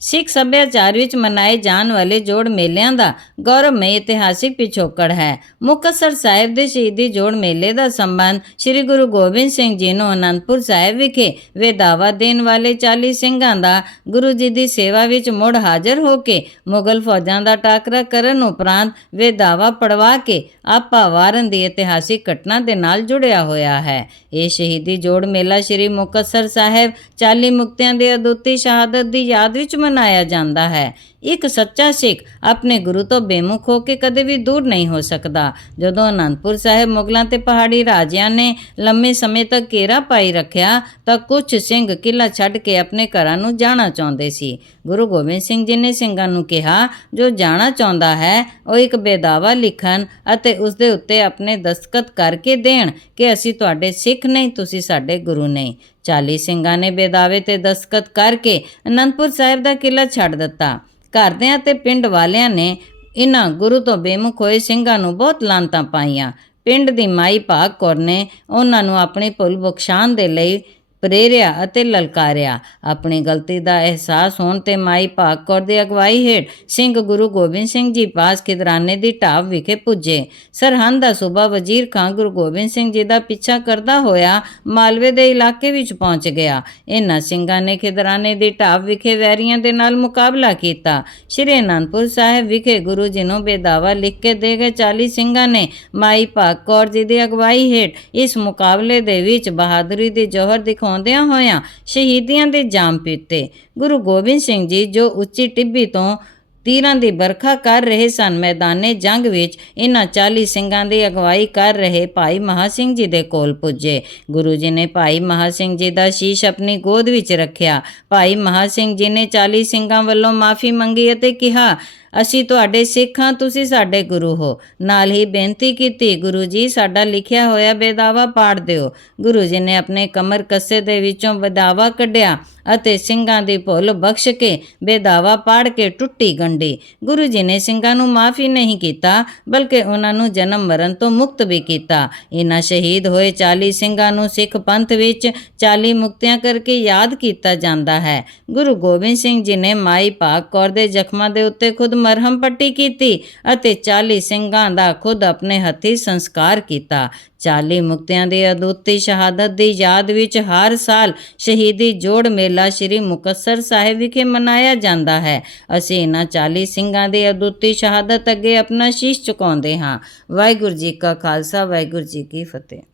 ਸਿੱਖ ਸੱਭਿਆਚਾਰ ਵਿੱਚ ਮਨਾਏ ਜਾਣ ਵਾਲੇ ਜੋੜ ਮੇਲਿਆਂ ਦਾ ਗੌਰਵਮਈ ਇਤਿਹਾਸਿਕ ਪਿਛੋਕੜ ਹੈ। ਮੁਕਤਸਰ ਸਾਹਿਬ ਦੇ ਸ਼ਹੀਦੀ ਜੋੜ ਮੇਲੇ ਦਾ ਸੰਬੰਧ ਸ੍ਰੀ ਗੁਰੂ ਗੋਬਿੰਦ ਸਿੰਘ ਜੀ ਨੂੰ ਅਨੰਦਪੁਰ ਸਾਹਿਬ ਵਿਖੇ ਵੇਦਾਵਾ ਦੇਣ ਵਾਲੇ 40 ਸਿੰਘਾਂ ਦਾ ਗੁਰੂ ਜੀ ਦੀ ਸੇਵਾ ਵਿੱਚ ਮੁੜ ਹਾਜ਼ਰ ਹੋ ਕੇ ਮੁਗਲ ਫੌਜਾਂ ਦਾ ਟਾਕਰਾ ਕਰਨ ਉਪਰੰਤ ਵੇਦਾਵਾ ਪੜਵਾ ਕੇ ਆਪਾ ਵਾਰਨ ਦੀ ਇਤਿਹਾਸਿਕ ਘਟਨਾ ਦੇ ਨਾਲ ਜੁੜਿਆ ਹੋਇਆ ਹੈ। ਇਹ ਸ਼ਹੀਦੀ ਜੋੜ ਮੇਲਾ ਸ੍ਰੀ ਮੁਕਤਸਰ ਸਾਹਿਬ 40 ਮੁਕਤਿਆਂ ਦੇ ਅਦੁੱਤੀ ਸ਼ਹਾਦਤ ਦੀ ਯਾਦ ਵਿੱਚ ਮਨਾਇਆ ਜਾਂਦਾ ਹੈ। ਇੱਕ ਸੱਚਾ ਸਿੱਖ ਆਪਣੇ ਗੁਰੂ ਤੋਂ ਬੇਮੁਖ ਹੋ ਕੇ ਕਦੇ ਵੀ ਦੂਰ ਨਹੀਂ ਹੋ ਸਕਦਾ। ਜਦੋਂ ਅਨੰਦਪੁਰ ਸਾਹਿਬ ਮੁਗਲਾਂ ਤੇ ਪਹਾੜੀ ਰਾਜਿਆਂ ਨੇ ਲੰਮੇ ਸਮੇਂ ਤੱਕ ਘੇਰਾ ਪਾਈ ਰੱਖਿਆ, ਤਾਂ ਕੁਝ ਸਿੰਘ ਕਿਲਾ ਛੱਡ ਕੇ ਆਪਣੇ ਘਰਾਂ ਨੂੰ ਜਾਣਾ ਚਾਹੁੰਦੇ ਸੀ। ਗੁਰੂ ਗੋਬਿੰਦ ਸਿੰਘ ਜੀ ਨੇ ਸਿੰਘਾਂ ਨੂੰ ਕਿਹਾ, ਜੋ ਜਾਣਾ ਚਾਹੁੰਦਾ ਹੈ, ਉਹ ਇੱਕ ਬੇਦਾਵਾ ਲਿਖਣ ਅਤੇ ਉਸ ਦੇ ਉੱਤੇ ਆਪਣੇ ਦਸਤਖਤ ਕਰਕੇ ਦੇਣ ਕਿ ਅਸੀਂ ਤੁਹਾਡੇ ਸਿੱਖ ਨਹੀਂ, ਤੁਸੀਂ ਸਾਡੇ ਗੁਰੂ ਨਹੀਂ। 40 ਸਿੰਘਾਂ ਨੇ ਬੇਦਾਵੇ ਤੇ ਦਸਤਖਤ ਕਰਕੇ ਅਨੰਦਪੁਰ ਸਾਹਿਬ ਦਾ ਕਿਲਾ ਛੱਡ ਦਿੱਤਾ। ਘਰਦਿਆਂ ਤੇ ਪਿੰਡ ਵਾਲਿਆਂ ਨੇ ਇਹਨਾਂ ਗੁਰੂ ਤੋਂ ਬੇਮੁਖ ਹੋਏ ਸਿੰਘਾਂ ਨੂੰ ਬਹੁਤ ਲਾਂਤਾਂ ਪਾਈਆਂ। ਪਿੰਡ ਦੀ ਮਾਈ ਭਾਗ ਕੌਰ ਨੇ ਉਹਨਾਂ ਨੂੰ ਆਪਣੀ ਭੁੱਲ ਬਖਸ਼ਾਣ ਦੇ ਲਈ ਪ੍ਰੇਰਿਆ ਅਤੇ ਲਲਕਾਰਿਆ। ਆਪਣੀ ਗਲਤੀ ਦਾ ਅਹਿਸਾਸ ਹੋਣ ਤੇ ਮਾਈ ਭਾਗ ਕੌਰ ਦੀ ਅਗਵਾਈ ਹੇਠ ਸਿੰਘ ਗੁਰੂ ਗੋਬਿੰਦ ਸਿੰਘ ਜੀ ਪਾਸ ਖਿਦਰਾਨੇ ਦੀ ਢਾਬ ਵਿਖੇ ਪੁੱਜੇ। ਸਰਹੰਦ ਦਾ ਸੂਬਾ ਵਜ਼ੀਰ ਖਾਨ ਗੁਰੂ ਗੋਬਿੰਦ ਸਿੰਘ ਜੀ ਦਾ ਪਿੱਛਾ ਕਰਦਾ ਹੋਇਆ ਮਾਲਵੇ ਦੇ ਇਲਾਕੇ ਵਿੱਚ ਪਹੁੰਚ ਗਿਆ। ਇਹਨਾਂ ਸਿੰਘਾਂ ਨੇ ਖਿਦਰਾਨੇ ਦੀ ਢਾਬ ਵਿਖੇ ਵੈਰੀਆਂ ਦੇ ਨਾਲ ਮੁਕਾਬਲਾ ਕੀਤਾ। ਸ਼੍ਰੀ ਅਨੰਦਪੁਰ ਸਾਹਿਬ ਵਿਖੇ ਗੁਰੂ ਜੀ ਨੂੰ ਬੇਦਾਵਾ ਲਿਖ ਕੇ ਦੇ ਗਏ 40 ਸਿੰਘਾਂ ਨੇ ਮਾਈ ਭਾਗ ਕੌਰ ਜੀ ਦੀ ਅਗਵਾਈ ਹੇਠ ਇਸ ਮੁਕਾਬਲੇ ਦੇ ਵਿੱਚ ਬਹਾਦਰੀ ਦੀ ਜੋਹਰ ਦਿਖਾ ਦਿਖਾਉਂਦਿਆਂ ਹੋਇਆਂ ਸ਼ਹੀਦੀਆਂ ਦੇ ਜਾਮ ਪੀਤੇ। ਗੁਰੂ ਗੋਬਿੰਦ ਸਿੰਘ ਜੀ ਜੋ ਉੱਚੀ ਟਿੱਬੀ ਤੋਂ ਤੀਰਾਂ ਦੀ ਵਰਖਾ ਕਰ ਰਹੇ ਸਨ, ਮੈਦਾਨੇ ਜੰਗ ਵਿੱਚ ਇਹਨਾਂ 40 ਸਿੰਘਾਂ ਦੀ ਅਗਵਾਈ ਕਰ ਰਹੇ ਭਾਈ ਮਹਾ ਸਿੰਘ ਜੀ ਦੇ ਕੋਲ ਪੁੱਜੇ। ਗੁਰੂ ਜੀ ਨੇ ਭਾਈ ਮਹਾ ਸਿੰਘ ਜੀ ਦਾ ਸ਼ੀਸ਼ ਆਪਣੀ ਗੋਦ ਵਿੱਚ ਰੱਖਿਆ। ਭਾਈ ਮਹਾ ਸਿੰਘ ਜੀ ਨੇ 40 ਸਿੰਘਾਂ ਵੱਲੋਂ ਮਾਫੀ ਮੰਗੀ ਅਤੇ ਕਿਹਾ ਅਸੀਂ ਤੁਹਾਡੇ ਸਿੱਖ ਹਾਂ ਤੁਸੀਂ ਸਾਡੇ ਗੁਰੂ ਹੋ। ਨਾਲ ਹੀ ਬੇਨਤੀ ਕੀਤੀ, ਗੁਰੂ ਜੀ, ਸਾਡਾ ਲਿਖਿਆ ਹੋਇਆ ਬੇਦਾਵਾ ਪਾੜ ਦਿਓ। ਗੁਰੂ ਜੀ ਨੇ ਆਪਣੇ ਕਮਰ ਕੱਸੇ ਦੇ ਵਿੱਚੋਂ ਬੇਦਾਵਾ ਕੱਢਿਆ ਅਤੇ ਸਿੰਘਾਂ ਦੀ ਭੁੱਲ ਬਖਸ਼ ਕੇ ਬੇਦਾਵਾ ਪਾੜ ਕੇ ਟੁੱਟੀ ਗੰਢੀ। ਗੁਰੂ ਜੀ ਨੇ ਸਿੰਘਾਂ ਨੂੰ ਮਾਫੀ ਨਹੀਂ ਕੀਤਾ, ਬਲਕਿ ਉਹਨਾਂ ਨੂੰ ਜਨਮ ਮਰਨ ਤੋਂ ਮੁਕਤ ਵੀ ਕੀਤਾ। ਇਹਨਾਂ ਸ਼ਹੀਦ ਹੋਏ 40 ਸਿੰਘਾਂ ਨੂੰ ਸਿੱਖ ਪੰਥ ਵਿੱਚ 40 ਮੁਕਤਿਆਂ ਕਰਕੇ ਯਾਦ ਕੀਤਾ ਜਾਂਦਾ ਹੈ। ਗੁਰੂ ਗੋਬਿੰਦ ਸਿੰਘ ਜੀ ਨੇ ਮਾਈ ਭਾਗ ਕੌਰ ਦੇ ਜ਼ਖਮਾਂ ਦੇ ਉੱਤੇ ਖੁਦ ਮਰਹਮ ਪੱਟੀ ਕੀਤੀ ਅਤੇ 40 ਸਿੰਘਾਂ ਦਾ ਖੁਦ ਆਪਣੇ ਹੱਥੀ ਸੰਸਕਾਰ ਕੀਤਾ। 40 ਮੁਕਤਿਆਂ ਦੇ ਅਦੁੱਤੀ ਸ਼ਹਾਦਤ ਦੀ ਯਾਦ ਵਿੱਚ ਹਰ ਸਾਲ ਸ਼ਹੀਦੀ ਜੋੜ ਮੇਲਾ ਸ੍ਰੀ ਮੁਕਤਸਰ ਸਾਹਿਬ ਵਿਖੇ ਮਨਾਇਆ ਜਾਂਦਾ ਹੈ। ਅਸੀਂ ਇਹਨਾਂ 40 ਸਿੰਘਾਂ ਦੇ ਅਦੁੱਤੀ ਸ਼ਹਾਦਤ ਅੱਗੇ ਆਪਣਾ ਸ਼ੀਸ਼ ਝੁਕਾਉਂਦੇ ਹਾਂ। ਵਾਹਿਗੁਰੂ ਜੀ ਕਾ ਖਾਲਸਾ, ਵਾਹਿਗੁਰੂ ਜੀ ਕੀ ਫਤਿਹ।